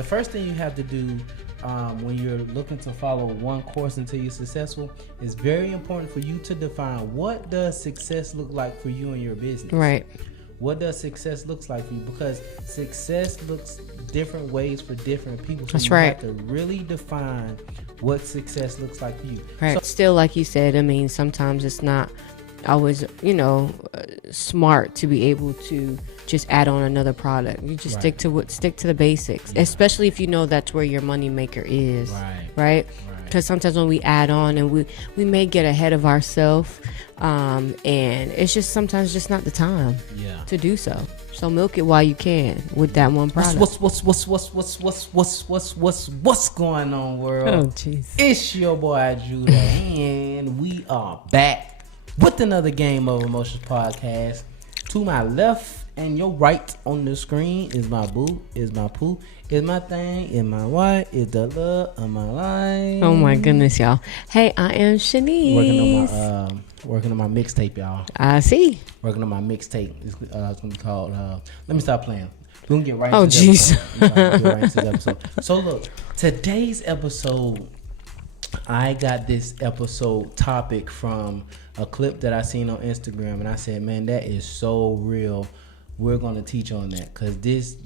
the first thing you have to do when you're looking to follow one course until you're successful, is very important for you to define what does success look like for you and your business. Right. What does success looks like for you? Because success looks different ways for different people. So That's you right. have to really define what success looks like for you. Right. So, still, like you said, I mean, sometimes it's not always, smart to be able to just add on another product. You just stick to the basics, especially if you know that's where your money maker is. Right. Because sometimes when we add on and we may get ahead of ourselves, and it's just sometimes just not the time to do so. So milk it while you can with that one product. What's going on, world? Oh, jeez. It's your boy Judah, and we are back with another Game of Emotions podcast. To my left and your right on the screen is my boo, is my poo, is my thing, is my wife, is the love of my life. Oh my goodness, y'all. Hey, I am Shanice. Working on my mixtape, y'all. I see. Working on my mixtape. It's gonna be called let me stop playing. We're gonna get right into this episode. So look, today's episode, I got this episode topic from a clip that I seen on Instagram, and I said, man, that is so real. We're going to teach on that because this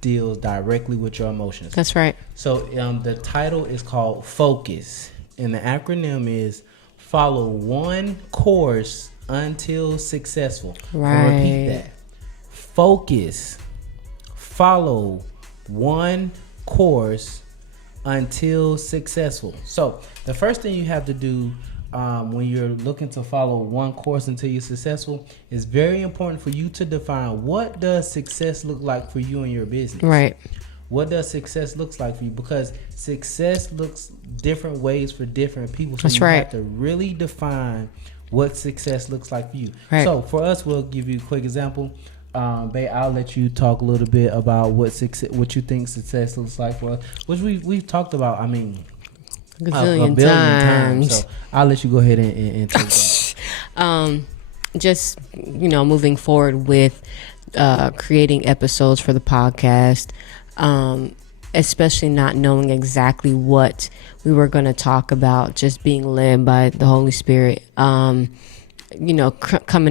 deals directly with your emotions. That's right. So the title is called F.O.C.U.S, and the acronym is Follow One Course Until Successful. Right. I'll repeat that. Focus. Follow one course until successful. So the first thing you have to do when you're looking to follow one course until you're successful, is very important for you to define what does success look like for you and your business. Right. What does success looks like for you? Because success looks different ways for different people. So That's you right. have to really define what success looks like for you. Right. So for us, we'll give you a quick example. Babe, I'll let you talk a little bit about what you think success looks like for us, which we've talked about. I mean, a billion times. So I'll let you go ahead and take that. Just moving forward with creating episodes for the podcast, especially not knowing exactly what we were going to talk about, just being led by the Holy Spirit. Coming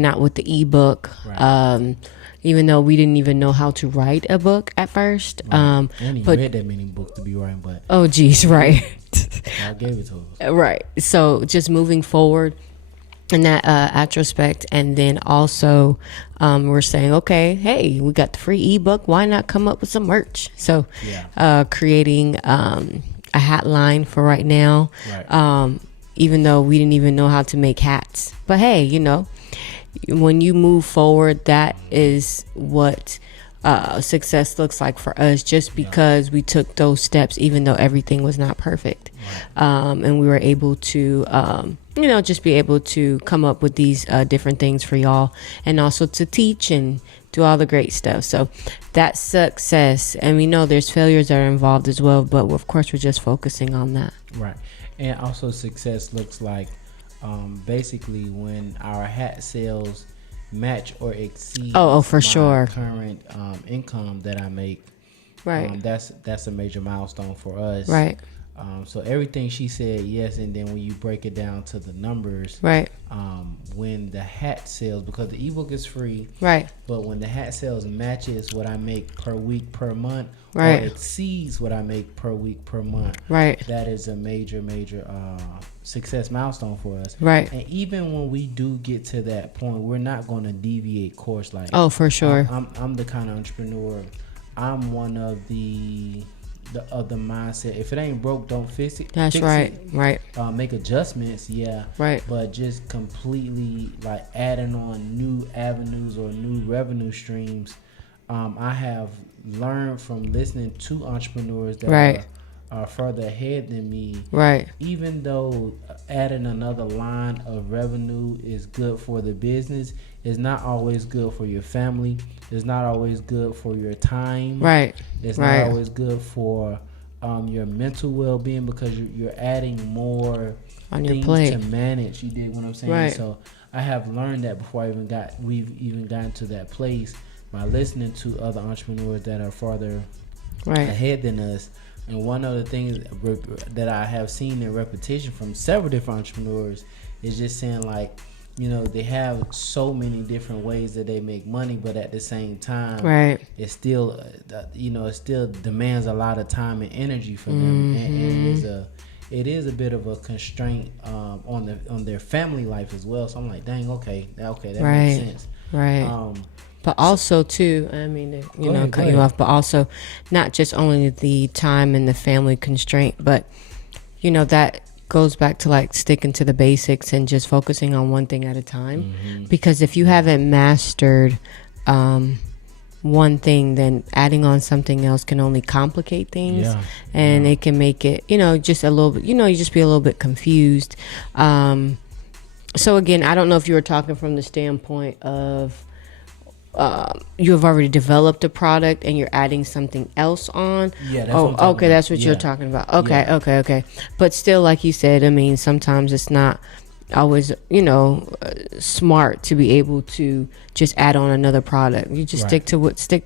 out with the ebook. Right. Even though we didn't even know how to write a book at first. Right. And you read that many books to be writing, but... Oh, geez, right. God gave it to us. Right. So just moving forward in that retrospect, and then also we're saying, okay, hey, we got the free ebook. Why not come up with some merch? So creating a hat line for right now. Right. Even though we didn't even know how to make hats. But hey, when you move forward, that is what success looks like for us, just because we took those steps, even though everything was not perfect. Right. And we were able to, just be able to come up with these different things for y'all, and also to teach and do all the great stuff. So that's success. And we know there's failures that are involved as well, but of course we're just focusing on that. Right. And also success looks like basically when our hat sales match or exceed for sure current income that I make. Right. That's a major milestone for us. Right. So everything she said, yes, and then when you break it down to the numbers, right. When the hat sales, because the ebook is free, right, but when the hat sales matches what I make per week per month, right, or exceeds what I make per week per month, right, that is a major success milestone for us. Right. And even when we do get to that point, we're not going to deviate course. Like, for sure. I'm the kind of entrepreneur. I'm one of the mindset. If it ain't broke, don't fix it. That's right. It. Right. Make adjustments, yeah. Right. But just completely like adding on new avenues or new revenue streams. I have learned from listening to entrepreneurs that are further ahead than me. Right. Even though adding another line of revenue is good for the business, it's not always good for your family. It's not always good for your time. Right. It's not always good for your mental well-being, because you're adding more on your things plate to manage. You dig what I'm saying? Right. So I have learned that before we've even gotten to that place by listening to other entrepreneurs that are farther ahead than us. And one of the things that I have seen in repetition from several different entrepreneurs is just saying, like, you know, they have so many different ways that they make money, but at the same time, it's still, you know, it still demands a lot of time and energy for them, and it is a bit of a constraint on their family life as well. So I'm like, dang, okay, that makes sense, right. But also too, I mean, cut you off, but also not just only the time and the family constraint, but you know, that goes back to like sticking to the basics and just focusing on one thing at a time. Because if you haven't mastered one thing, then adding on something else can only complicate things, and it can make it, you know, just a little bit, you know, you just be a little bit confused. So again, I don't know if you were talking from the standpoint of you have already developed a product and you're adding something else on. That's what you're talking about. Okay. But still, like you said, I mean, sometimes it's not always, you know, smart to be able to just add on another product. You just stick to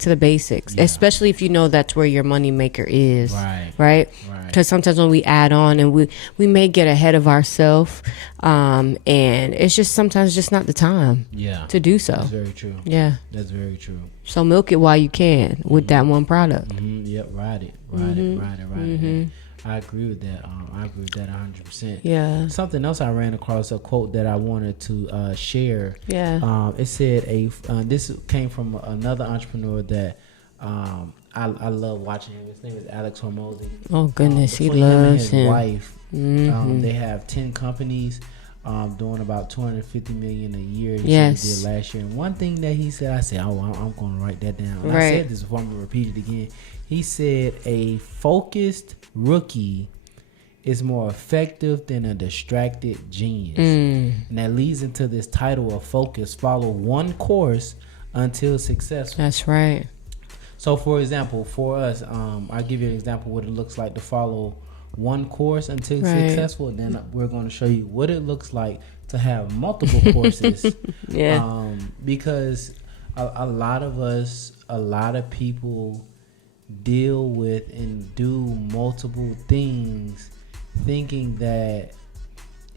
the basics, especially if you know that's where your money maker is. Right. Because sometimes when we add on and we may get ahead of ourselves, and it's just sometimes just not the time to do so. That's very true. That's very true. So milk it while you can with that one product. Yep, ride it. I agree with that. I agree with that 100%. Yeah. Something else I ran across, a quote that I wanted to share. Yeah. It said this came from another entrepreneur that I love watching him. His name is Alex Hormozy. Oh goodness, he him. And loves his wife. They have 10 companies. Doing about $250 million a year. He did last year. And one thing that he said, I said, I'm going to write that down. And I said this before, I'm going to repeat it again. He said, a focused rookie is more effective than a distracted genius. And that leads into this title of focus. Follow one course until successful. That's right. So, for example, for us, I'll give you an example of what it looks like to follow one course until successful. Then we're going to show you what it looks like to have multiple courses. Because a lot of people deal with and do multiple things thinking that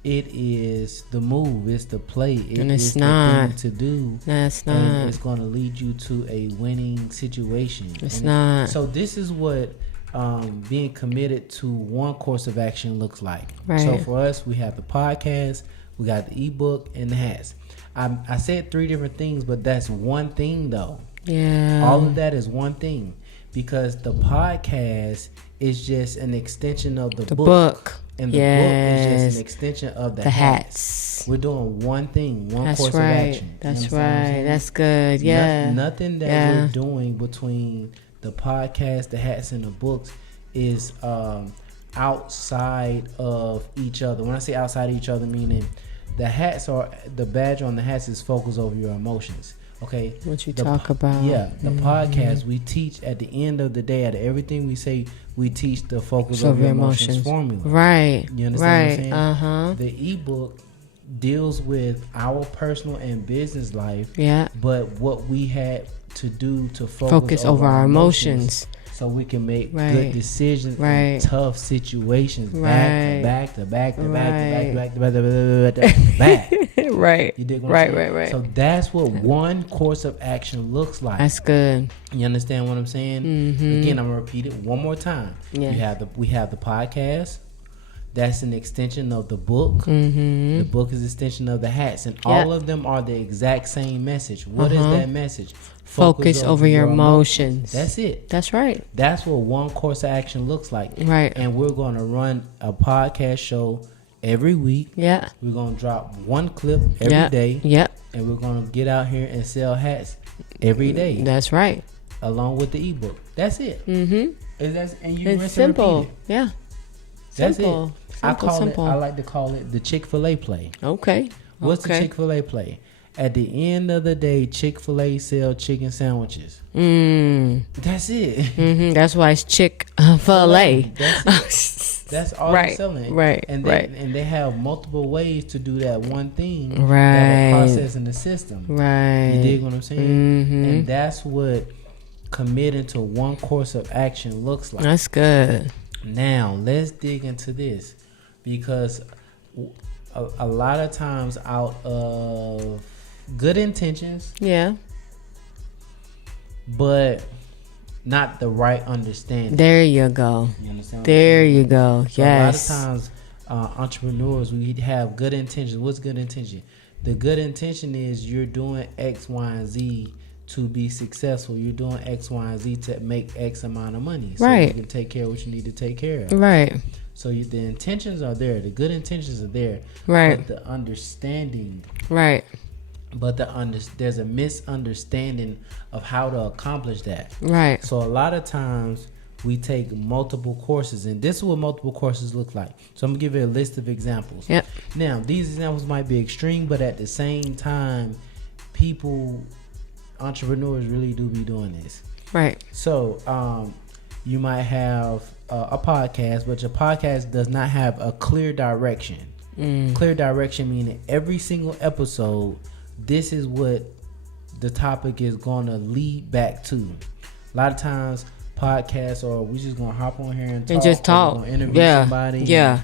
it is the move, it's the play, and it's is not the thing to do. That's not. And it's going to lead you to a winning situation. It's not. So this is what being committed to one course of action looks like. Right. So for us, we have the podcast, we got the ebook, and the hats. I said 3 different things, but that's one thing though. Yeah. All of that is one thing, because the podcast is just an extension of the book. And the book is just an extension of the hats. We're doing one thing, one course of action. That's right. That's good. Yeah. Nothing that we're doing between the podcast, the hats, and the books is outside of each other. When I say outside of each other, meaning the hats are, the badge on the hats is focus over your emotions. Okay. What you talk about. Yeah. The podcast, we teach at the end of the day, out of everything we say, we teach the focus over your emotions formula. Right. You understand what I'm saying? The ebook deals with our personal and business life. Yeah. But what we had to do to focus over our emotions. So we can make good decisions in tough situations. Back to back. Right. You dig what I'm saying? Right. So that's what one course of action looks like. That's good. You understand what I'm saying? Mm-hmm. Again, I'm gonna repeat it one more time. Yeah. We have the podcast. That's an extension of the book. Mm-hmm. The book is an extension of the hats, and all of them are the exact same message. What is that message? Focus over your emotions. That's it. That's right. That's what one course of action looks like. Right. And we're going to run a podcast show every week. Yeah. We're going to drop one clip every day. Yep. And we're going to get out here and sell hats every day. That's right. Along with the ebook. That's it. Mm-hmm. And you it's simple. Yeah. That's simple. it. I like to call it the Chick-fil-A play. Okay. What's the Chick-fil-A play? At the end of the day, Chick-fil-A sell chicken sandwiches. That's it. Mm-hmm. That's why it's Chick-fil-A. That's all they're selling. Right. And they have multiple ways to do that one thing. Right. That are processed in the system. Right. You dig what I'm saying? Mm-hmm. And that's what committing to one course of action looks like. That's good. Now, let's dig into this, because a lot of times out of good intentions, but not the right understanding. There you go. You understand? There you go. So Yes. a lot of times, entrepreneurs, we have good intentions. What's good intention? The good intention is you're doing X, Y, and Z to be successful. You're doing X, Y, and Z to make X amount of money. So Right. you can take care of what you need to take care of. Right. So the intentions are there. The good intentions are there. Right. But the understanding. Right. But there's a misunderstanding of how to accomplish that. Right. So a lot of times we take multiple courses, and this is what multiple courses look like. So I'm gonna give you a list of examples. Yep. Now these examples might be extreme, but at the same time, entrepreneurs really do be doing this. Right. So you might have a podcast, but your podcast does not have a clear direction. Clear direction meaning every single episode, this is what the topic is going to lead back to. A lot of times podcasts, or we just going to hop on here and just talk. Or interview somebody. Yeah.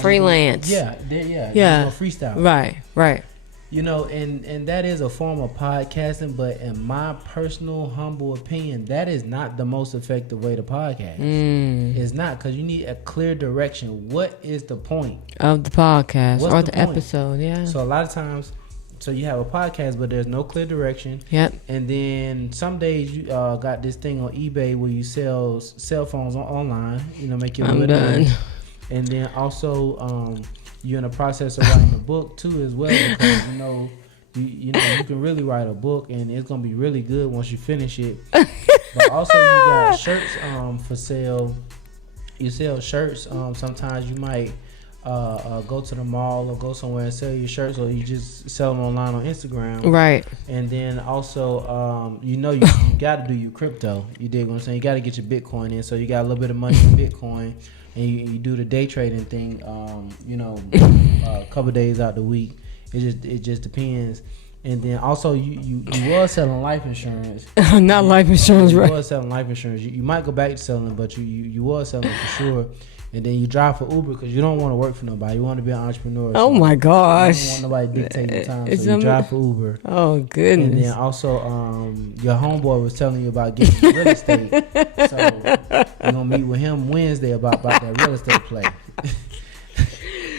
Freelance. Just freestyle. Right. You know, and that is a form of podcasting, but in my personal humble opinion, that is not the most effective way to podcast. It's not, because you need a clear direction. What is the point of the podcast or the point? episode? Yeah. So a lot of times, so you have a podcast, but there's no clear direction. Yep. And then some days you got this thing on eBay where you sell cell phones online. You know, make your money. And then also, you're in the process of writing a book too, as well, because you can really write a book and it's gonna be really good once you finish it. But also you got shirts for sale. You sell shirts. Sometimes you might go to the mall or go somewhere and sell your shirts, or you just sell them online on Instagram. Right. And then also, you got to do your crypto. You dig what I'm saying? You got to get your Bitcoin in, so you got a little bit of money in Bitcoin. And you do the day trading thing, a couple days out the week. It just depends. And then also you was selling life insurance. Not life insurance, right? You was selling life insurance. You might go back to selling, but you was selling for sure. And then you drive for Uber because you don't want to work for nobody. You want to be an entrepreneur. Oh my gosh! You don't want nobody dictating your time, so you drive for Uber. Oh goodness! And then also, your homeboy was telling you about getting real estate. So you're gonna meet with him Wednesday about that real estate play.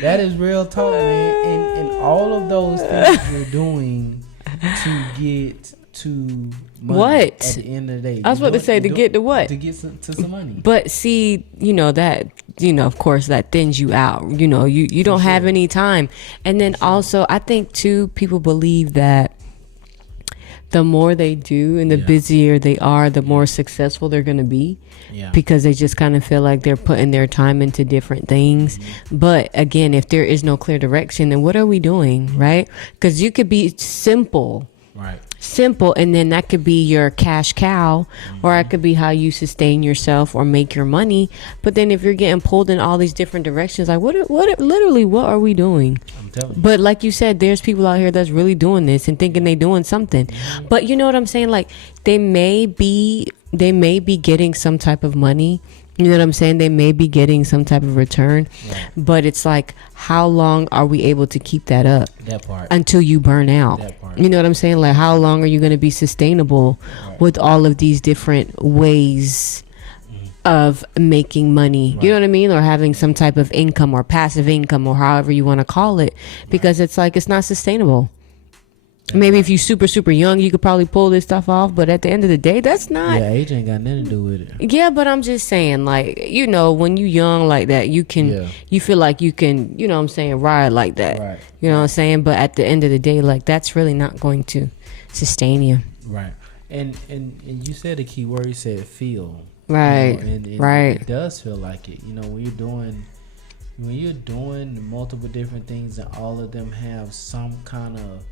That is real talk, man. And all of those things you're doing to get to money. What? At the end of the day, I was about to say, to get to what? To get to some money. But see, of course, that thins you out. You don't have any time. And then also, I think too, people believe that the more they do and the busier they are, the more successful they're going to be. Yeah. Because they just kind of feel like they're putting their time into different things. Mm-hmm. But again, if there is no clear direction, then what are we doing, right? Because you could be simple. Right. Simple, and then that could be your cash cow, or it could be how you sustain yourself or make your money. But then if you're getting pulled in all these different directions, like what are we doing? I'm telling you. But like you said, there's people out here that's really doing this and thinking they doing something. But you know what I'm saying? Like they may be getting some type of money. You know what I'm saying? They may be getting some type of return, but it's like, how long are we able to keep that up? That part. Until you burn out. That part. You know what I'm saying? Like, how long are you going to be sustainable with all of these different ways of making money? You know what I mean? Or having some type of income or passive income or however you want to call it, because it's like, it's not sustainable. Maybe if you super young, you could probably pull this stuff off, but at the end of the day, that's not. Yeah, age ain't got nothing to do with it. Yeah, but I'm just saying, like, when you young like that, you can, you feel like you can, you know what I'm saying, ride like that. Right. You know what I'm saying? But at the end of the day, like, that's really not going to sustain you. Right. And you said a key word. You said feel. Right. It does feel like it. When you're doing multiple different things and all of them have some kind of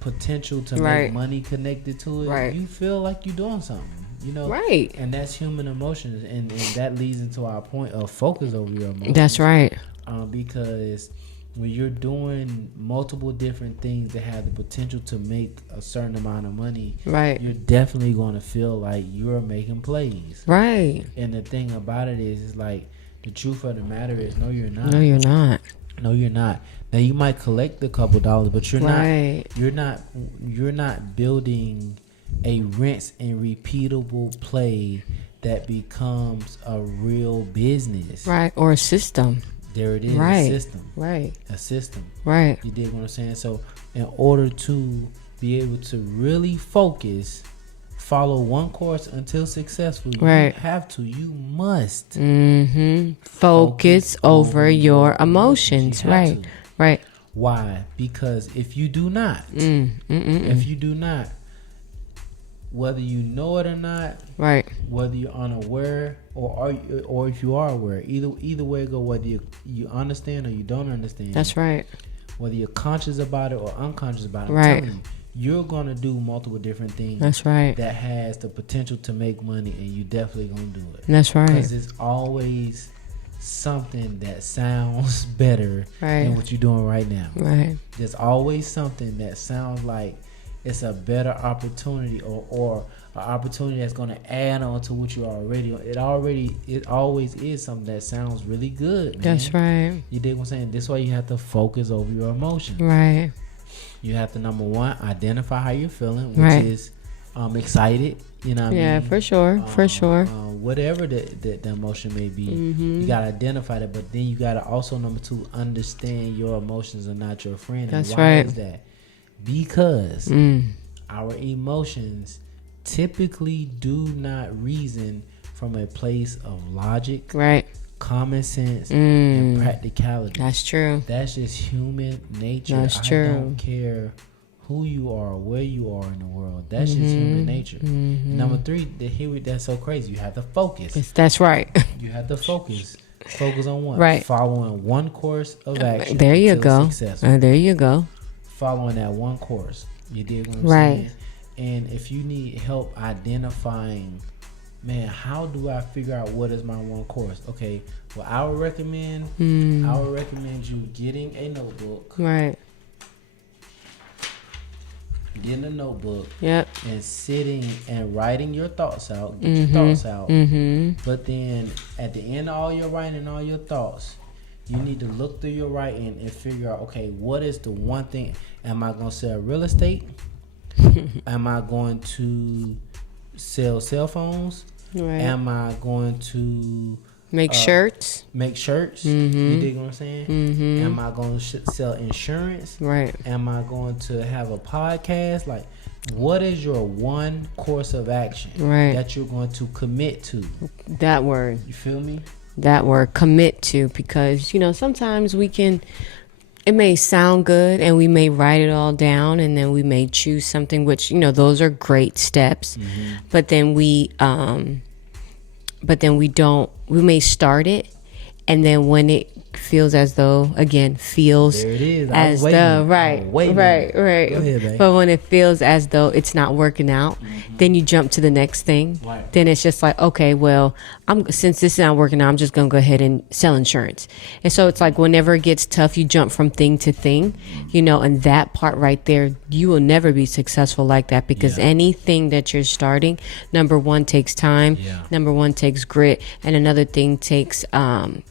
potential to make money connected to it, you feel like you're doing something, right? And that's human emotions, and that leads into our point of focus over your emotions. That's right. Because when you're doing multiple different things that have the potential to make a certain amount of money, Right. you're definitely going to feel like you're making plays. Right. And the thing about it is like, the truth of the matter is, no, you're not. No, you're not. No, you're not. Now you might collect a couple dollars, but you're Right. not. You're not building a rinse and repeatable play that becomes a real business. Right. Or a system. There it is. Right. A system. Right. A system. Right. You dig what I'm saying? So in order to be able to really focus, follow one course until successful, Right. you must Focus over your emotions. You have Right. to. Right. Why? Because if you do not, whether you know it or not, Right. whether you're unaware or if you are aware, either way it go, whether you understand or you don't understand. That's right. Whether you're conscious about it or unconscious about it, Right. I'm telling you, you're gonna do multiple different things. That's right. That has the potential to make money, and you definitely gonna do it. That's right. Because it's always something that sounds better Right. than what you're doing right now. Right. There's always something that sounds like it's a better opportunity or an opportunity that's going to add on to what you already on. It always is something that sounds really good, man. That's right. You dig what I'm saying? This way you have to focus over your emotions. Right. You have to, number one, identify how you're feeling, which Right. is excited. You know what I mean? Yeah, for sure. For sure. Whatever the emotion may be, you got to identify that. But then you got to also, number two, understand your emotions are not your friend. That's and why right. is that? Because our emotions typically do not reason from a place of logic, Right. common sense, and practicality. That's true. That's just human nature. That's I true. don't care who you are, where you are in the world. That's just human nature. Number three, that's so crazy. You have to focus. That's right. You have to focus. Focus on what? Right. Following one course of action. There you until go. successful. There you go. Following that one course. You did what I'm Right. saying? And if you need help identifying, man, how do I figure out what is my one course? Okay, well, I would recommend you getting a notebook. Right. Getting a notebook. Yep. And sitting and writing your thoughts out. Get your thoughts out. But then at the end of all your writing and all your thoughts, you need to look through your writing and figure out, okay, what is the one thing? Am I going to sell real estate? Am I going to sell cell phones? Right. Am I going to Make shirts? make shirts? You dig what I'm saying? Am I going to sell insurance? Right. Am I going to have a podcast? Like, what is your one course of action Right. that you're going to commit to? That word. You feel me? That word, commit to, because sometimes it may sound good and we may write it all down and then we may choose something, which those are great steps, but then we may start it, and then when it feels as though There it is. as though right Go ahead, babe. but when it feels as though it's not working out, then you jump to the next thing. Right. Then it's just like, okay, well, since this is not working out, I'm just gonna go ahead and sell insurance. And so it's like whenever it gets tough, you jump from thing to thing, and that part right there, you will never be successful like that, because anything that you're starting, number one, takes time. Number one, takes grit, and another thing takes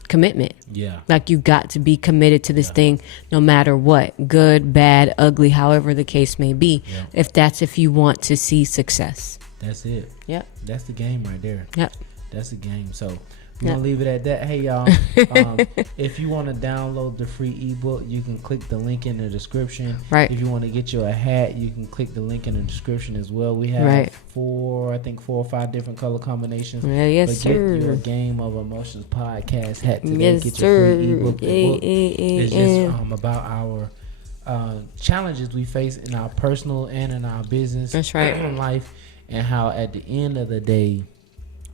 commitment. Yeah. Like, you got to be committed to this thing no matter what, good, bad, ugly, however the case may be, if you want to see success. That's it. Yep. That's the game right there. Yep. That's the game. So we're going to leave it at that. Hey, y'all, if you want to download the free ebook, you can click the link in the description. Right. If you want to get you a hat, you can click the link in the description as well. We have four or five different color combinations. Yes, but sir. Get your Game of Emotions podcast hat today. Yes, get sir. your free ebook. The book is just about our challenges we face in our personal and in our business life, and how at the end of the day,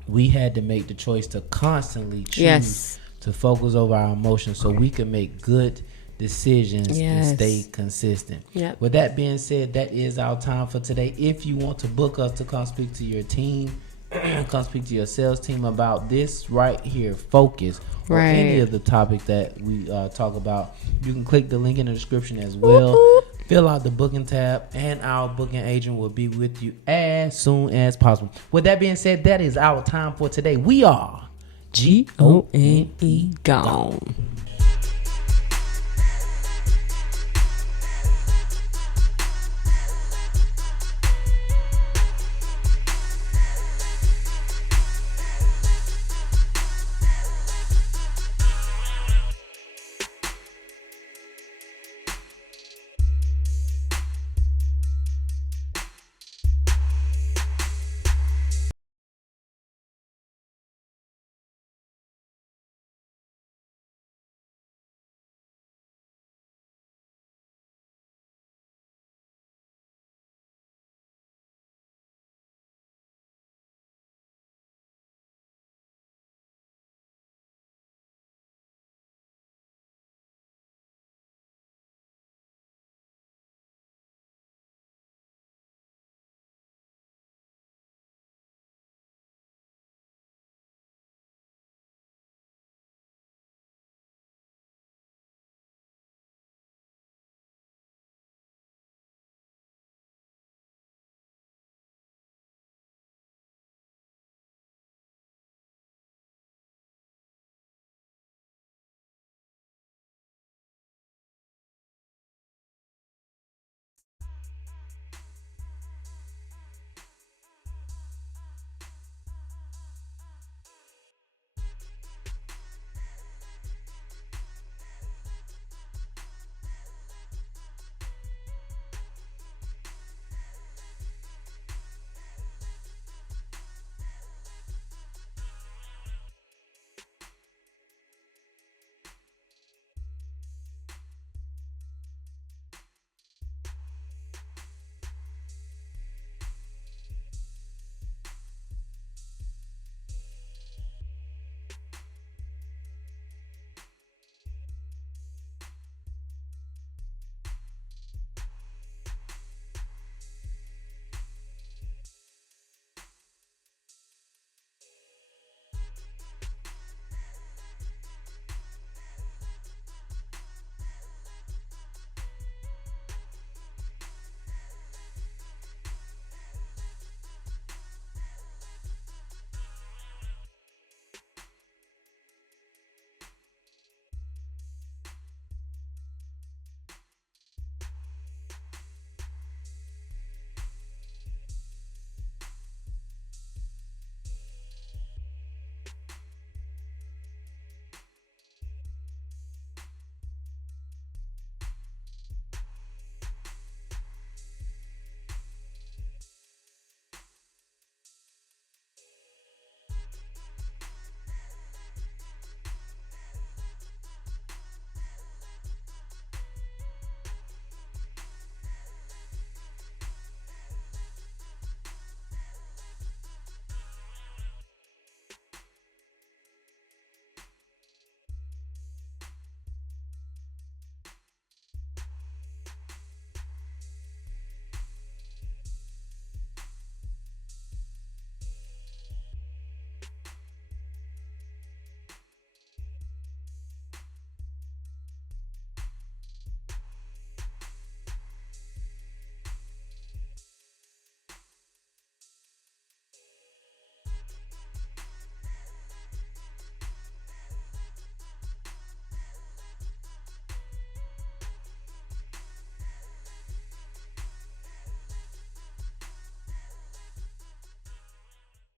we had to make the choice to constantly choose to focus over our emotions so we can make good decisions and stay consistent. Yep. With that being said, that is our time for today. If you want to book us to come speak to your team, come speak to your sales team about this right here, focus, or any of the topics that we talk about, you can click the link in the description as well. Fill out the booking tab, and our booking agent will be with you as soon as possible. With that being said, that is our time for today. We are GONE gone.